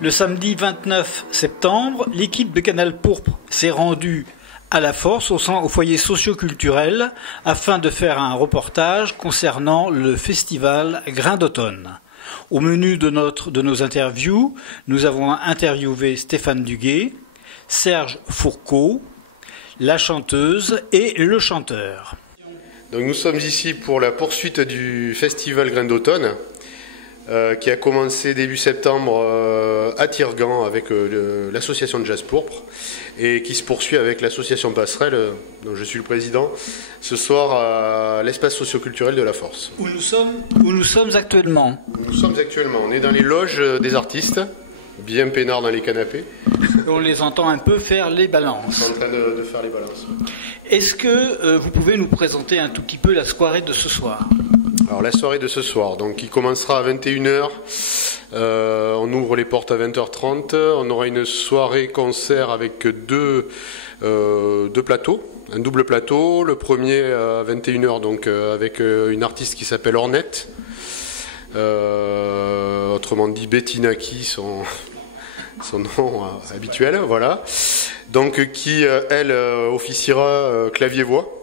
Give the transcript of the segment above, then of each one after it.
Le samedi 29 septembre, l'équipe de Canal Pourpre s'est rendue à la Force, au foyer socio-culturel, afin de faire un reportage concernant le festival Grain d'automne. Au menu de nos interviews, nous avons interviewé Stéphane Duguay, Serge Fourcault, la chanteuse et le chanteur. Donc nous sommes ici pour la poursuite du festival Grain d'automne qui a commencé début septembre à Tirgan avec l'association de jazz pourpre et qui se poursuit avec l'association Passerelle, dont je suis le président, ce soir à l'espace socio-culturel de la Force. Où nous sommes actuellement. On est dans les loges des artistes, bien peinards dans les canapés. On les entend un peu faire les balances. Ils sont en train de faire les balances. Est-ce que vous pouvez nous présenter un tout petit peu la soirée de ce soir ? Alors la soirée de ce soir, donc qui commencera à 21h, on ouvre les portes à 20h30, on aura une soirée concert avec deux plateaux, un double plateau, le premier à 21h donc avec une artiste qui s'appelle Ornette, autrement dit Bettinaki, son nom habituel, voilà, donc qui elle officiera clavier-voix.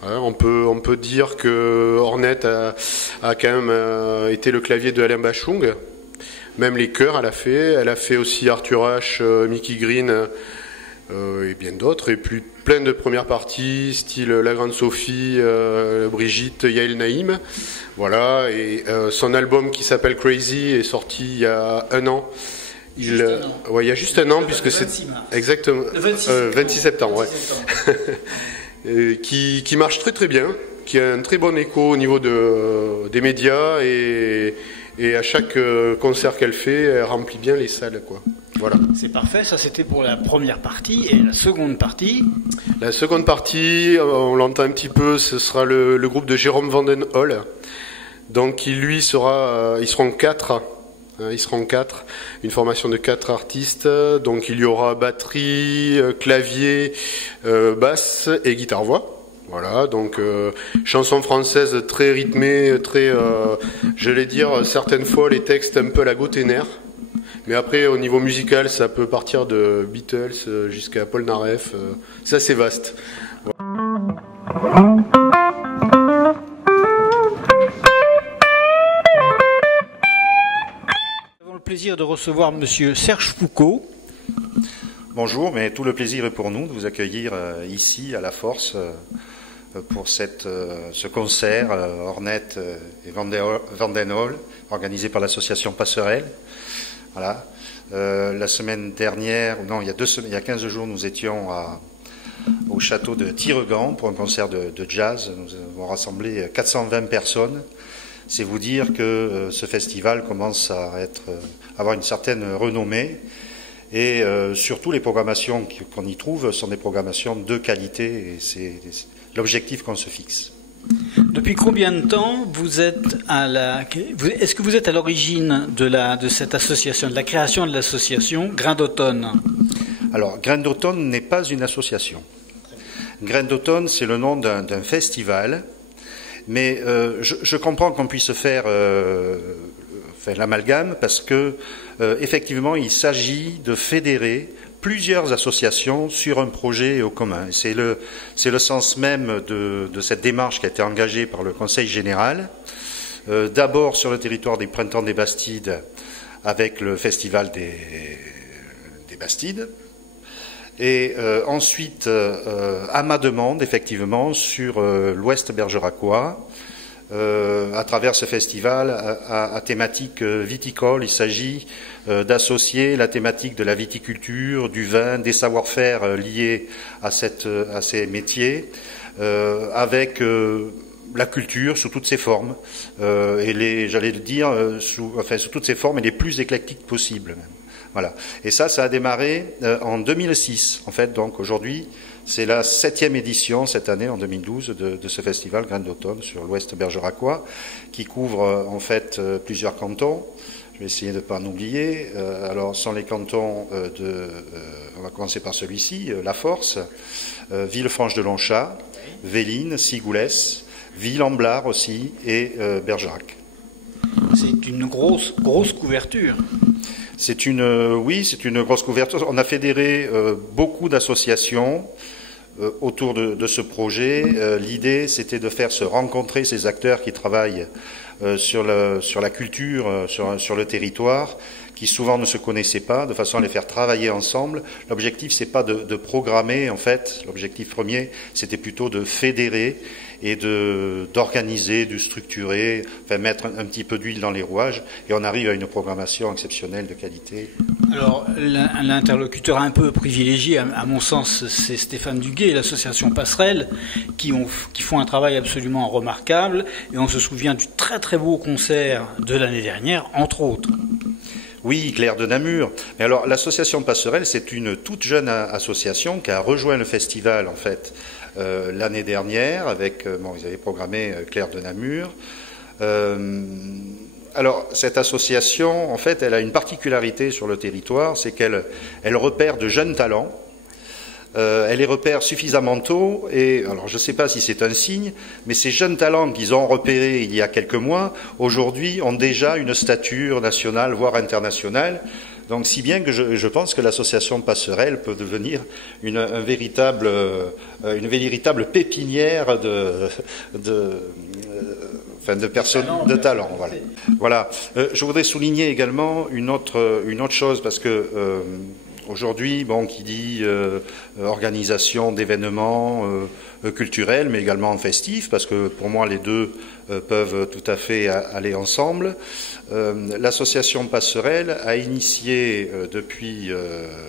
On peut dire que Ornette a quand même été le clavier de Alain Bachung. Même les chœurs, elle a fait aussi Arthur H, Mickey Green et bien d'autres. Et puis plein de premières parties, style La Grande Sophie, Brigitte, Yael Naïm. Voilà. Et son album qui s'appelle Crazy est sorti il y a un an. Il y a juste un an, puisque c'est exactement 26 septembre. Qui marche très très bien, qui a un très bon écho au niveau des médias et à chaque concert qu'elle fait, elle remplit bien les salles, quoi. Voilà. C'est parfait, ça c'était pour la première partie. Et la seconde partie? La seconde partie, on l'entend un petit peu, ce sera le groupe de Jérôme Vandenhol. Donc ils seront quatre. Ils seront 4, une formation de 4 artistes. Donc il y aura batterie, clavier, basse et guitare-voix. Voilà, donc chanson française très rythmée, très, j'allais dire, certaines fois les textes un peu à la Gotener. Mais après, au niveau musical, ça peut partir de Beatles jusqu'à Paul Naref. Ça, c'est vaste. Voilà. Plaisir de recevoir Monsieur Serge Fourcault. Bonjour, mais tout le plaisir est pour nous de vous accueillir ici à la Force pour ce concert Ornette et Vandenhol organisé par l'association Passerelle. Voilà. La semaine dernière, non, il y a 15 jours, nous étions au château de Tirgan pour un concert de jazz. Nous avons rassemblé 420 personnes. C'est vous dire que ce festival commence à avoir une certaine renommée et surtout les programmations qu'on y trouve sont des programmations de qualité et c'est l'objectif qu'on se fixe. Depuis combien de temps est-ce que vous êtes à l'origine de cette association, de la création de l'association Grain d'automne? Alors, Grain d'automne n'est pas une association. Grain d'automne, c'est le nom d'un festival. Mais je comprends qu'on puisse faire l'amalgame parce que effectivement il s'agit de fédérer plusieurs associations sur un projet au commun. C'est le sens même de cette démarche qui a été engagée par le Conseil général. D'abord sur le territoire des Printemps des Bastides avec le festival des Bastides. Et ensuite, à ma demande, effectivement, sur l'Ouest bergeracois, à travers ce festival à thématique viticole, il s'agit d'associer la thématique de la viticulture, du vin, des savoir-faire liés à ces métiers, avec la culture sous toutes ses formes, et j'allais le dire, sous toutes ses formes et les plus éclectiques possibles. Même. Voilà. Et ça a démarré en 2006. En fait, donc aujourd'hui, c'est la 7e édition cette année, en 2012, de ce festival Grain d'automne sur l'Ouest bergeracois, qui couvre en fait plusieurs cantons. Je vais essayer de ne pas en oublier. Alors, ce sont les cantons on va commencer par celui-ci, La Force, Villefranche-de-Longchat, Véline, Sigoulès, Ville-en-Blard aussi et Bergerac. C'est une grosse couverture. C'est une grosse couverture. On a fédéré beaucoup d'associations autour de ce projet. L'idée, c'était de faire se rencontrer ces acteurs qui travaillent sur la culture, sur le territoire, qui souvent ne se connaissaient pas, de façon à les faire travailler ensemble. L'objectif, c'est pas de programmer, en fait. L'objectif premier, c'était plutôt de fédérer et d'organiser, de structurer, enfin mettre un petit peu d'huile dans les rouages, et on arrive à une programmation exceptionnelle de qualité. Alors, l'interlocuteur un peu privilégié, à mon sens, c'est Stéphane Duguay et l'association Passerelle, qui font un travail absolument remarquable, et on se souvient du très très beau concert de l'année dernière, entre autres. Oui, Claire de Namur. Mais alors, l'association Passerelle, c'est une toute jeune association qui a rejoint le festival, en fait, l'année dernière, avec, ils avaient programmé Claire de Namur. Alors, cette association, en fait, elle a une particularité sur le territoire, c'est qu'elle repère de jeunes talents. Elle les repère suffisamment tôt, et alors je ne sais pas si c'est un signe, mais ces jeunes talents qu'ils ont repérés il y a quelques mois, aujourd'hui ont déjà une stature nationale, voire internationale. Donc si bien que je pense que l'association Passerelle peut devenir une véritable pépinière de personnes de talent. Voilà. Je voudrais souligner également une autre chose, parce que aujourd'hui, qui dit organisation d'événements culturels, mais également festifs, parce que pour moi les deux peuvent tout à fait aller ensemble. L'association Passerelle a initié depuis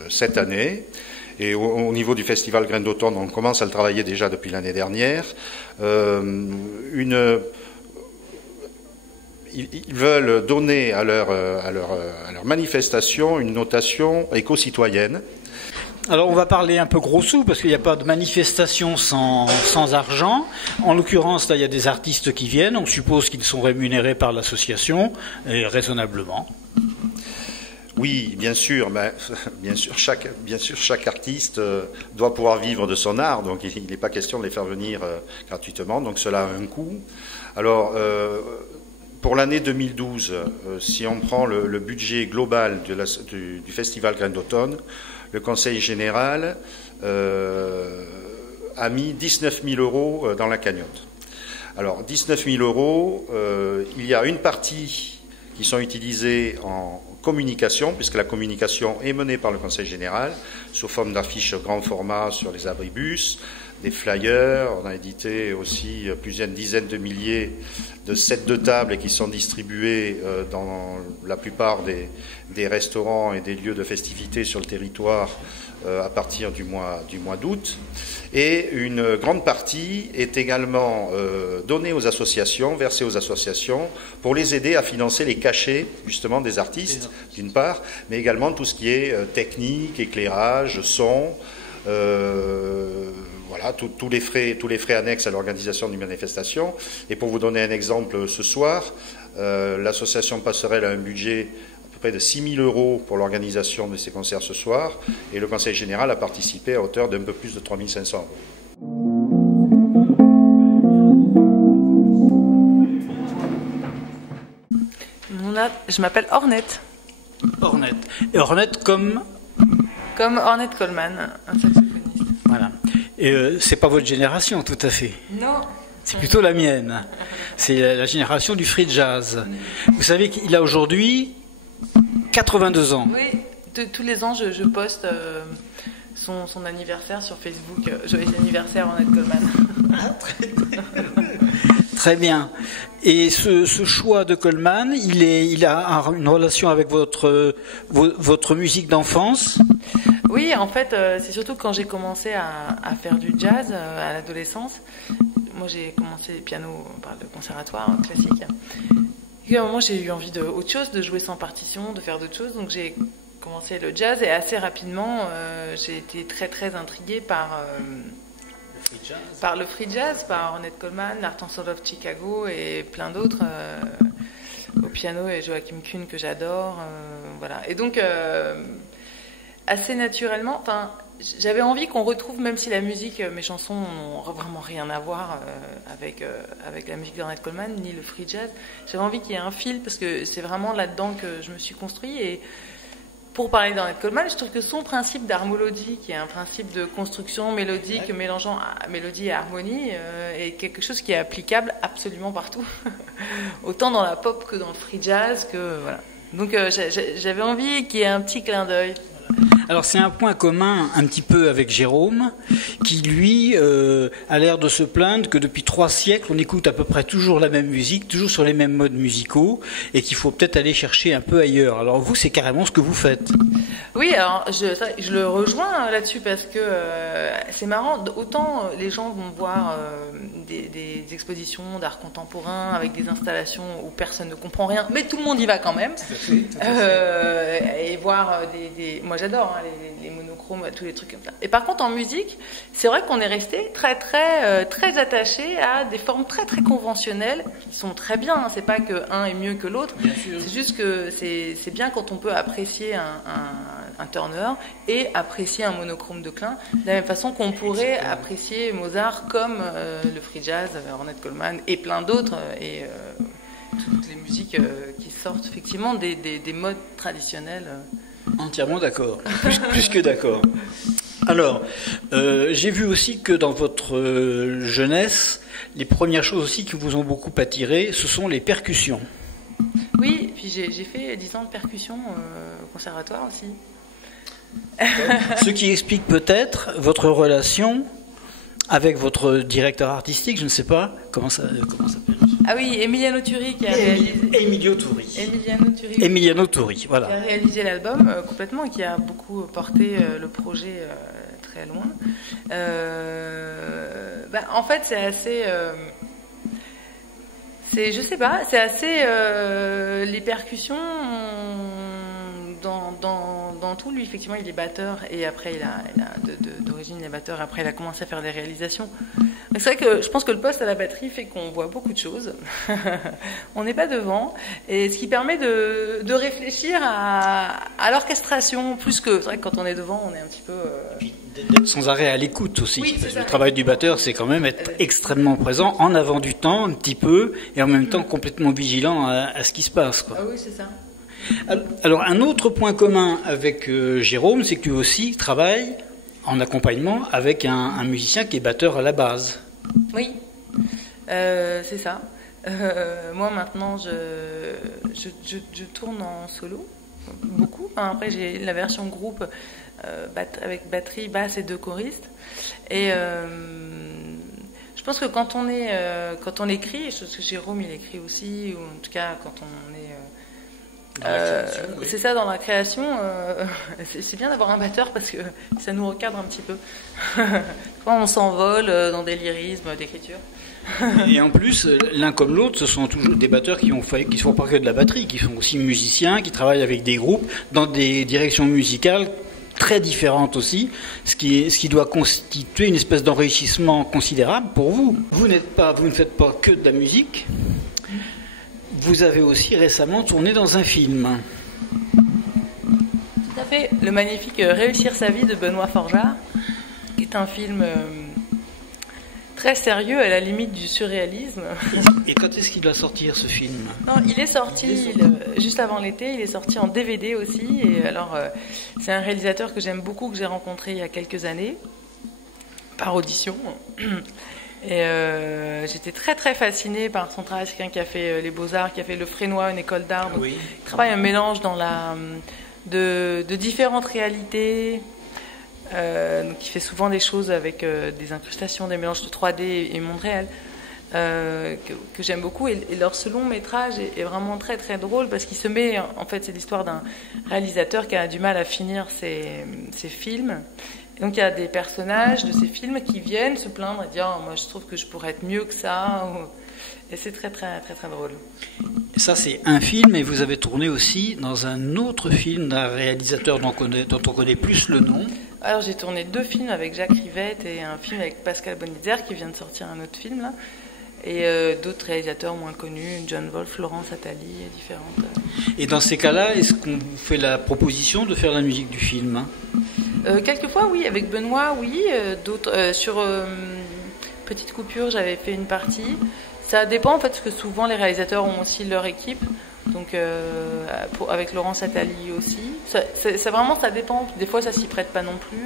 cette année, et au niveau du festival Graines d'automne, on commence à le travailler déjà depuis l'année dernière, ils veulent donner à leur manifestation une notation éco-citoyenne. Alors on va parler un peu gros sous, parce qu'il n'y a pas de manifestation sans argent. En l'occurrence, là, il y a des artistes qui viennent, on suppose qu'ils sont rémunérés par l'association, et raisonnablement. Oui, bien sûr, chaque artiste doit pouvoir vivre de son art, donc il n'est pas question de les faire venir gratuitement, donc cela a un coût. Alors, pour l'année 2012, si on prend le budget global du Festival Graines d'automne, le Conseil général a mis 19 000 € dans la cagnotte. Alors, 19 000 €, il y a une partie qui sont utilisées en communication, puisque la communication est menée par le Conseil général, sous forme d'affiches grand format sur les abribus, des flyers. On a édité aussi plusieurs dizaines de milliers de sets de table qui sont distribués dans la plupart des restaurants et des lieux de festivité sur le territoire à partir du mois d'août. Et une grande partie est également donnée aux associations, versée aux associations, pour les aider à financer les cachets justement des artistes, d'une part, mais également tout ce qui est technique, éclairage, son, voilà, tous les frais annexes à l'organisation d'une manifestation. Et pour vous donner un exemple, ce soir, l'association Passerelle a un budget à peu près de 6 000 € pour l'organisation de ces concerts ce soir, et le Conseil général a participé à hauteur d'un peu plus de 3 500 €. Je m'appelle Ornette. Ornette. Et Ornette comme Ornette Coleman, un saxophoniste. Voilà. Et c'est pas votre génération, tout à fait. Non. C'est plutôt la mienne. C'est la génération du free jazz. Vous savez qu'il a aujourd'hui 82 ans. Oui, tous les ans, je poste son anniversaire sur Facebook. Joyeux anniversaire, Ornette Coleman. Très bien. Et ce choix de Coleman, il a une relation avec votre musique d'enfance ? Oui, en fait, c'est surtout quand j'ai commencé à faire du jazz à l'adolescence. Moi, j'ai commencé le piano par le conservatoire classique. Et à un moment, j'ai eu envie d'autre chose, de jouer sans partition, de faire d'autres choses. Donc, j'ai commencé le jazz, et assez rapidement, j'ai été très, très intriguée par le free jazz, par Ornette Coleman, l'Art Ensemble of Chicago et plein d'autres au piano, et Joachim Kuhn que j'adore. Voilà. Et donc, assez naturellement, j'avais envie qu'on retrouve, même si la musique, mes chansons n'ont vraiment rien à voir avec la musique d'Ornette Coleman, ni le free jazz, j'avais envie qu'il y ait un fil, parce que c'est vraiment là-dedans que je me suis construit, et pour parler d'Ornette Coleman, je trouve que son principe d'harmologie, qui est un principe de construction mélodique, mélangeant mélodie et harmonie, est quelque chose qui est applicable absolument partout. Autant dans la pop que dans le free jazz, que voilà. Donc j'avais envie qu'il y ait un petit clin d'œil. Alors c'est un point commun un petit peu avec Jérôme, qui lui a l'air de se plaindre que depuis 3 siècles on écoute à peu près toujours la même musique, toujours sur les mêmes modes musicaux, et qu'il faut peut-être aller chercher un peu ailleurs. Alors vous, c'est carrément ce que vous faites. Oui, alors je le rejoins là-dessus parce que c'est marrant, autant les gens vont voir des expositions d'art contemporain avec des installations où personne ne comprend rien, mais tout le monde y va quand même. Tout à fait. Et voir moi j'adore hein, les monochromes, tous les trucs comme ça. Et par contre en musique, c'est vrai qu'on est resté très attaché à des formes très conventionnelles qui sont très bien. Hein. C'est pas que un est mieux que l'autre. C'est juste que c'est bien quand on peut apprécier un Turner et apprécier un monochrome de Klein de la même façon qu'on pourrait apprécier Mozart comme le free jazz, Ornette Coleman et plein d'autres et toutes les musiques qui sortent effectivement des modes traditionnels. Entièrement d'accord, plus que d'accord. Alors, j'ai vu aussi que dans votre jeunesse, les premières choses aussi qui vous ont beaucoup attiré, ce sont les percussions. Oui, puis j'ai fait 10 ans de percussion au conservatoire aussi. Ce qui explique peut-être votre relation avec votre directeur artistique, je ne sais pas, comment ça s'appelle ? Ah oui, Emiliano Turi qui a réalisé... Emiliano Turi, voilà. Qui a réalisé l'album complètement et qui a beaucoup porté le projet très loin. En fait, c'est assez... je sais pas, c'est assez... les percussions... Dans tout, lui, effectivement, il est batteur et après, il a d'origine, il est batteur. Après, il a commencé à faire des réalisations. C'est vrai que je pense que le poste à la batterie fait qu'on voit beaucoup de choses. On n'est pas devant. Et ce qui permet de réfléchir à l'orchestration plus que... C'est vrai que quand on est devant, on est un petit peu... Puis d'être sans arrêt à l'écoute aussi. Oui, le travail du batteur, c'est quand même être extrêmement présent, en avant du temps, un petit peu, et en même temps complètement vigilant à ce qui se passe, quoi. Ah oui, c'est ça. Alors, un autre point commun avec Jérôme, c'est que tu aussi travailles en accompagnement avec un musicien qui est batteur à la base. Oui, c'est ça. Moi, maintenant, je tourne en solo, beaucoup. Enfin, après, j'ai la version groupe avec batterie, basse et 2 choristes. Et je pense que quand on écrit, je pense que Jérôme, il écrit aussi, ou en tout cas, quand on est... oui. C'est ça, dans la création, c'est bien d'avoir un batteur parce que ça nous recadre un petit peu. Quand on s'envole dans des lyrismes d'écriture. Et en plus, l'un comme l'autre, ce sont toujours des batteurs qui font pas que de la batterie, qui sont aussi musiciens, qui travaillent avec des groupes dans des directions musicales très différentes aussi, ce qui doit constituer une espèce d'enrichissement considérable pour vous. Vous ne faites pas que de la musique. Vous avez aussi récemment tourné dans un film. Tout à fait. Le magnifique Réussir sa vie de Benoît Forjard, qui est un film très sérieux, à la limite du surréalisme. Et quand est-ce qu'il doit sortir, ce film ? Non, il est sorti juste avant l'été. Il est sorti en DVD aussi. Et alors, c'est un réalisateur que j'aime beaucoup, que j'ai rencontré il y a quelques années, par audition. Et j'étais très fascinée par son travail. C'est quelqu'un qui a fait les Beaux-Arts, qui a fait le Frénois, une école d'art. Donc, il travaille un mélange de différentes réalités. Donc, il fait souvent des choses avec des incrustations, des mélanges de 3D et monde réel, que j'aime beaucoup. Et leur second métrage est vraiment très drôle parce qu'il se met... En fait, c'est l'histoire d'un réalisateur qui a du mal à finir ses films. Donc il y a des personnages de ces films qui viennent se plaindre et dire moi je trouve que je pourrais être mieux que ça. Et c'est très drôle. Ça c'est un film, et vous avez tourné aussi dans un autre film d'un réalisateur dont on connaît plus le nom. Alors j'ai tourné 2 films avec Jacques Rivette et un film avec Pascal Bonitzer qui vient de sortir un autre film là. Et d'autres réalisateurs moins connus, John Wolfe, Florence Attali, différentes. Et dans ces cas-là, est-ce qu'on vous fait la proposition de faire la musique du film ? Quelquefois, oui. Avec Benoît, oui. D'autres sur Petite Coupure, j'avais fait une partie. Ça dépend, en fait, parce que souvent, les réalisateurs ont aussi leur équipe. Donc avec Laurence Attali aussi. C'est vraiment, ça dépend. Des fois, ça s'y prête pas non plus.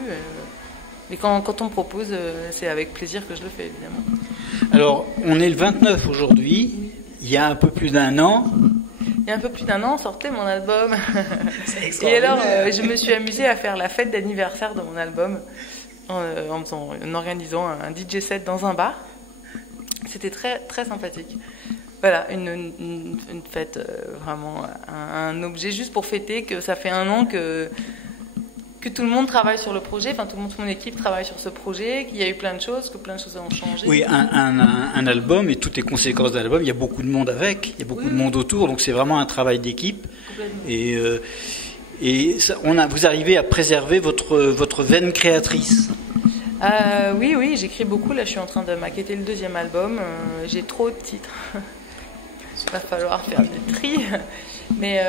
Mais quand on me propose, c'est avec plaisir que je le fais, évidemment. Alors, on est le 29 aujourd'hui. Il y a un peu plus d'un an. Il y a un peu plus d'un an, on sortait mon album. Et alors, je me suis amusée à faire la fête d'anniversaire de mon album en organisant un DJ set dans un bar. C'était très, très sympathique. Voilà, une fête, vraiment un objet juste pour fêter que ça fait un an que tout le monde travaille sur le projet, enfin toute mon équipe travaille sur ce projet, qu'il y a eu plein de choses, que plein de choses ont changé. Oui, un album et toutes les conséquences d'un album, il y a beaucoup de monde avec, il y a beaucoup de monde autour, donc c'est vraiment un travail d'équipe. Et ça, vous arrivez à préserver votre veine créatrice. Oui, j'écris beaucoup. Là, je suis en train de maqueter le deuxième album. J'ai trop de titres. Il va falloir faire des tri. Mais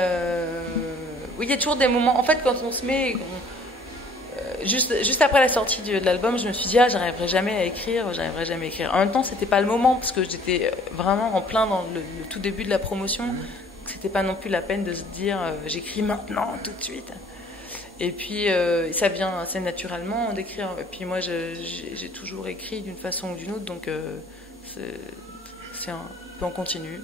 oui, il y a toujours des moments. En fait, quand on se met, juste après la sortie de l'album, je me suis dit j'arriverai jamais à écrire. En même temps, c'était pas le moment parce que j'étais vraiment en plein dans le tout début de la promotion. C'était pas non plus la peine de se dire j'écris maintenant, tout de suite. Et puis ça vient assez naturellement d'écrire. Et puis moi, j'ai toujours écrit d'une façon ou d'une autre, donc on continue.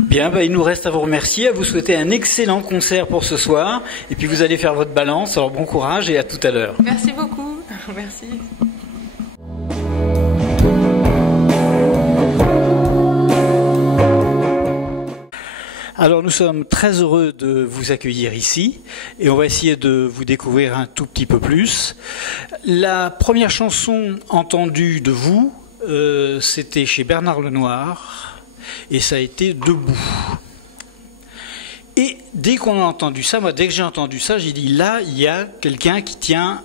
Bien, il nous reste à vous remercier, à vous souhaiter un excellent concert pour ce soir. Et puis vous allez faire votre balance. Alors bon courage et à tout à l'heure. Merci beaucoup. Merci. Alors nous sommes très heureux de vous accueillir ici et on va essayer de vous découvrir un tout petit peu plus. La première chanson entendue de vous, c'était chez Bernard Lenoir et ça a été Debout. Et dès qu'on a entendu ça, dès que j'ai entendu ça, j'ai dit là, il y a quelqu'un qui tient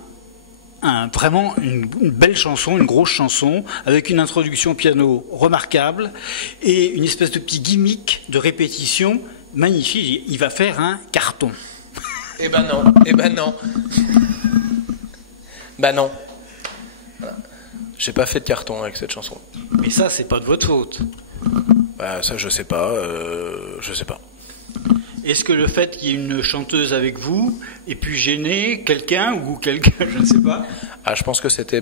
vraiment une belle chanson, une grosse chanson, avec une introduction piano remarquable et une espèce de petit gimmick de répétition magnifique. Il va faire un carton. Eh ben non. Non. Voilà. J'ai pas fait de carton avec cette chanson. Mais ça, c'est pas de votre faute. Ça, je sais pas. Est-ce que le fait qu'il y ait une chanteuse avec vous ait pu gêner quelqu'un ou quelqu'un, je ne sais pas? Je pense que c'était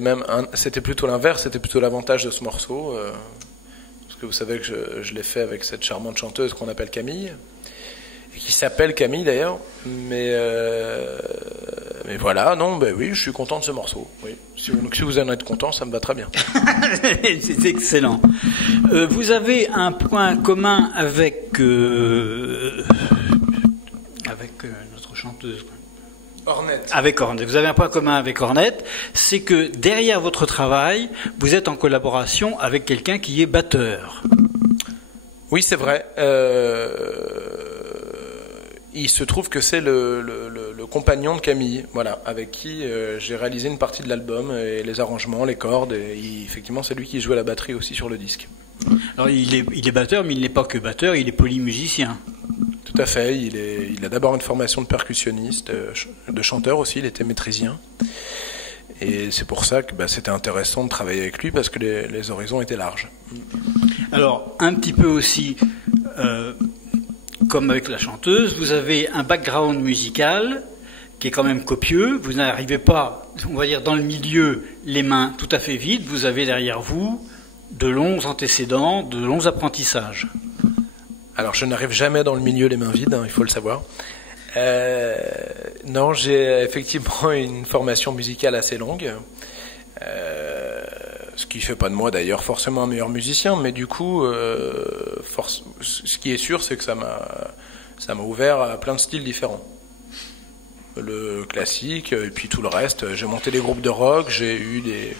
plutôt l'inverse, c'était plutôt l'avantage de ce morceau. Parce que vous savez que je l'ai fait avec cette charmante chanteuse qu'on appelle Camille, et qui s'appelle Camille d'ailleurs. Mais voilà, oui, je suis content de ce morceau. Oui. Si vous en êtes content, ça me va très bien. C'est excellent. Vous avez un point commun avec notre chanteuse. Ornette. Avec Ornette. Vous avez un point commun avec Ornette, c'est que derrière votre travail, vous êtes en collaboration avec quelqu'un qui est batteur. Oui, c'est vrai. Il se trouve que c'est le compagnon de Camille, voilà, avec qui j'ai réalisé une partie de l'album, et les arrangements, les cordes, et effectivement c'est lui qui jouait la batterie aussi sur le disque. Alors il est batteur, mais il n'est pas que batteur, il est polymusicien. Tout à fait, il a d'abord une formation de percussionniste, de chanteur aussi, il était maîtrisien. Et c'est pour ça que c'était intéressant de travailler avec lui, parce que les horizons étaient larges. Alors, un petit peu aussi, comme avec la chanteuse, vous avez un background musical qui est quand même copieux. Vous n'arrivez pas, on va dire, dans le milieu, les mains tout à fait vides. Vous avez derrière vous de longs antécédents, de longs apprentissages. Alors, je n'arrive jamais dans le milieu les mains vides, il faut le savoir. Non, j'ai effectivement une formation musicale assez longue, ce qui fait pas de moi d'ailleurs forcément un meilleur musicien, mais du coup, ce qui est sûr, c'est que ça m'a ouvert à plein de styles différents. Le classique et puis tout le reste. J'ai monté des groupes de rock, j'ai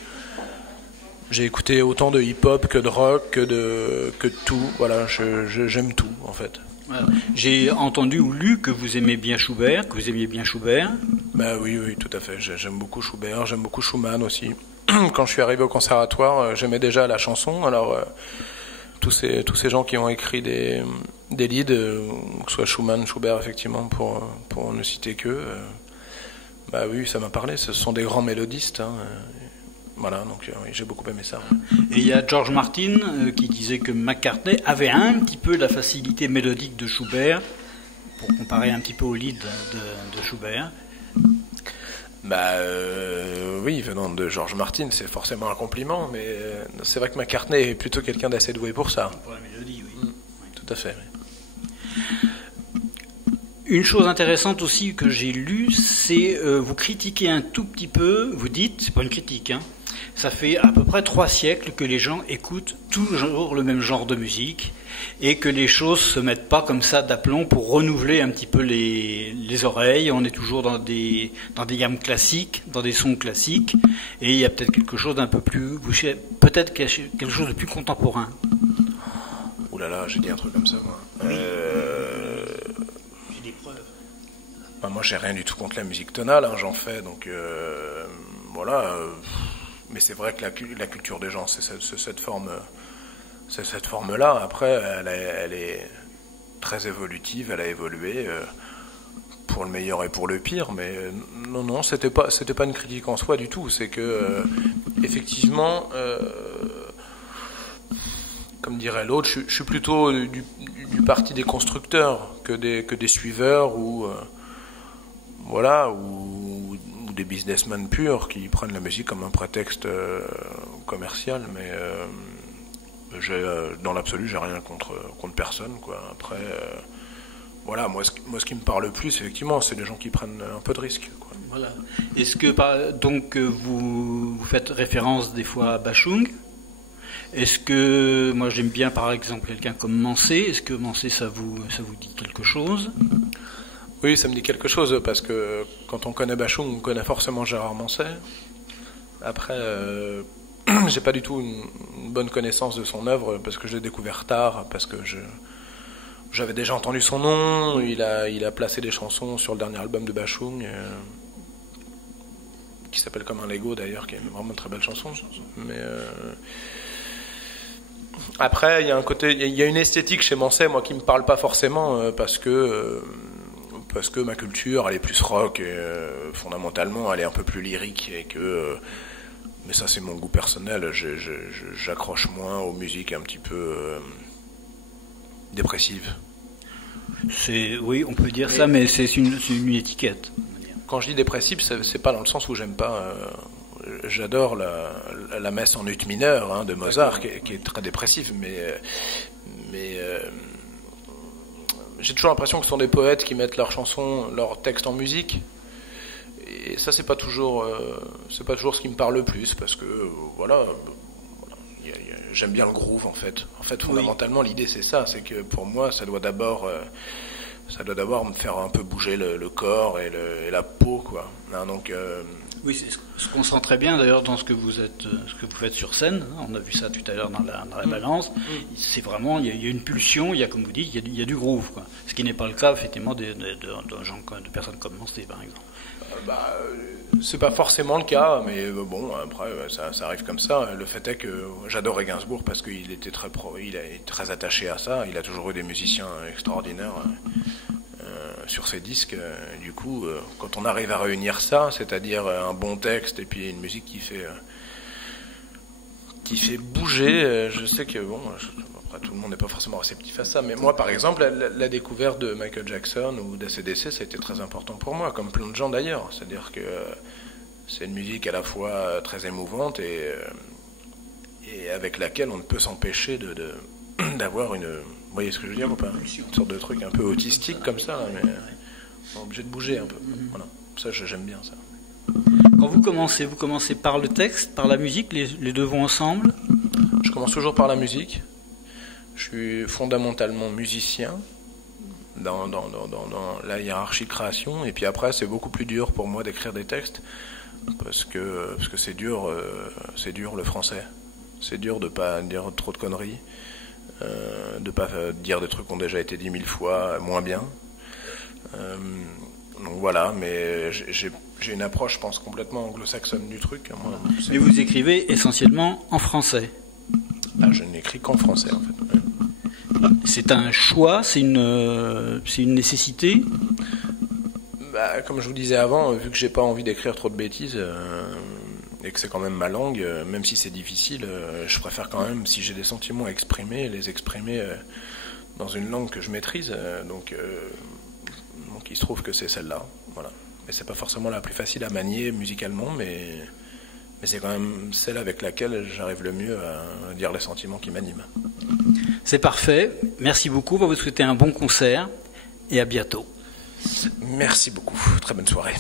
écouté autant de hip-hop que de rock, que de tout. Voilà, j'aime tout en fait. Voilà. J'ai entendu ou lu que vous aimiez bien Schubert, que vous aimiez bien Schubert. Oui, tout à fait. J'aime beaucoup Schubert, j'aime beaucoup Schumann aussi. Quand je suis arrivé au conservatoire, j'aimais déjà la chanson. Alors tous ces gens qui ont écrit des leads, que ce soit Schumann, Schubert effectivement, pour ne citer que, oui, ça m'a parlé. Ce sont des grands mélodistes. Voilà, donc oui, j'ai beaucoup aimé ça. Et il y a George Martin qui disait que McCartney avait un petit peu la facilité mélodique de Schubert, pour comparer un petit peu au lead de Schubert. Oui, venant de George Martin, c'est forcément un compliment, mais c'est vrai que McCartney est plutôt quelqu'un d'assez doué pour ça. Pour la mélodie, oui. Tout à fait. Oui. Une chose intéressante aussi que j'ai lue, c'est vous critiquez un tout petit peu, vous dites, c'est pas une critique, hein, ça fait à peu près 3 siècles que les gens écoutent toujours le même genre de musique et que les choses se mettent pas comme ça d'aplomb pour renouveler un petit peu les oreilles. On est toujours dans des gammes classiques, dans des sons classiques, et il y a peut-être quelque chose d'un peu plus, peut-être quelque chose de plus contemporain. Ouh là là, j'ai dit un truc comme ça, moi. Oui. J'ai des preuves. Moi, j'ai rien du tout contre la musique tonale, hein, j'en fais, donc voilà. Mais c'est vrai que la culture des gens, c'est cette forme-là. Après, elle est très évolutive, elle a évolué pour le meilleur et pour le pire. Mais non, c'était pas une critique en soi du tout. C'est que effectivement, comme dirait l'autre, je suis plutôt du parti des constructeurs que des suiveurs ou des businessmen purs qui prennent la musique comme un prétexte commercial, mais dans l'absolu, j'ai rien contre personne, quoi. Après, voilà, moi, ce qui me parle le plus, effectivement, c'est les gens qui prennent un peu de risques, quoi. Voilà. Est-ce que donc vous faites référence des fois à Bashung? Est-ce que moi j'aime bien par exemple quelqu'un comme Mancé? Est-ce que Mancé ça vous dit quelque chose? Oui, ça me dit quelque chose, parce que quand on connaît Bashung, on connaît forcément Gérard Manset. Après, j'ai pas du tout une bonne connaissance de son œuvre, parce que je l'ai découvert tard, parce que j'avais déjà entendu son nom. Il a placé des chansons sur le dernier album de Bashung, qui s'appelle Comme un Lego d'ailleurs, qui est vraiment une très belle chanson. Mais après, il y a une esthétique chez Manset, moi, qui me parle pas forcément, parce que ma culture, elle est plus rock, et fondamentalement, elle est un peu plus lyrique, et que mais ça, c'est mon goût personnel. J'accroche moins aux musiques un petit peu dépressives. Oui, on peut dire ça, mais c'est une étiquette. Quand je dis dépressive, c'est pas dans le sens où j'aime pas. J'adore la messe en ut mineur, hein, de Mozart, qui est très dépressive, mais j'ai toujours l'impression que ce sont des poètes qui mettent leurs chansons, leurs textes en musique. Et ça, c'est pas toujours ce qui me parle le plus, parce que j'aime bien le groove, en fait. En fait, fondamentalement, l'idée c'est ça, c'est que pour moi, ça doit d'abord me faire un peu bouger le corps et la peau, quoi. Hein, donc oui, c'est ce qu'on sent très bien d'ailleurs dans ce que vous faites sur scène. On a vu ça tout à l'heure dans la balance. C'est vraiment, il y a une pulsion, il y a, comme vous dites, il y a du groove, quoi. Ce qui n'est pas le cas effectivement de personnes comme Mancé, par exemple. C'est pas forcément le cas, mais bon, après ça arrive comme ça. Le fait est que j'adorais Gainsbourg parce qu'il était il est très attaché à ça. Il a toujours eu des musiciens extraordinaires sur ses disques. Du coup, quand on arrive à réunir ça, c'est-à-dire un bon texte et puis une musique qui fait bouger, je sais que bon, après tout le monde n'est pas forcément réceptif à ça, mais moi par exemple la découverte de Michael Jackson ou d'ACDC, ça a été très important pour moi, comme plein de gens d'ailleurs. C'est-à-dire que c'est une musique à la fois très émouvante et avec laquelle on ne peut s'empêcher d'avoir une... Vous voyez ce que je veux dire ou pas? Une sorte de truc un peu autistique comme ça, mais on est obligé de bouger un peu. Voilà. Ça, j'aime bien ça. Quand vous commencez par le texte, par la musique, les deux vont ensemble? Je commence toujours par la musique. Je suis fondamentalement musicien dans la hiérarchie de création, et puis après c'est beaucoup plus dur pour moi d'écrire des textes parce que c'est dur le français. C'est dur de pas dire trop de conneries, de pas dire des trucs qui ont déjà été dit 1000 fois moins bien. Donc voilà, mais j'ai une approche, je pense, complètement anglo-saxonne du truc. Moi, mais vous écrivez essentiellement en français? Je n'écris qu'en français, en fait. C'est un choix, c'est une nécessité? Comme je vous disais avant, vu que j'ai pas envie d'écrire trop de bêtises, et que c'est quand même ma langue, même si c'est difficile, je préfère quand même, si j'ai des sentiments à exprimer, les exprimer dans une langue que je maîtrise. Donc il se trouve que c'est celle-là. Voilà. Mais c'est pas forcément la plus facile à manier musicalement, mais c'est quand même celle avec laquelle j'arrive le mieux à dire les sentiments qui m'animent. C'est parfait. Merci beaucoup. On va vous souhaiter un bon concert et à bientôt. Merci beaucoup. Très bonne soirée.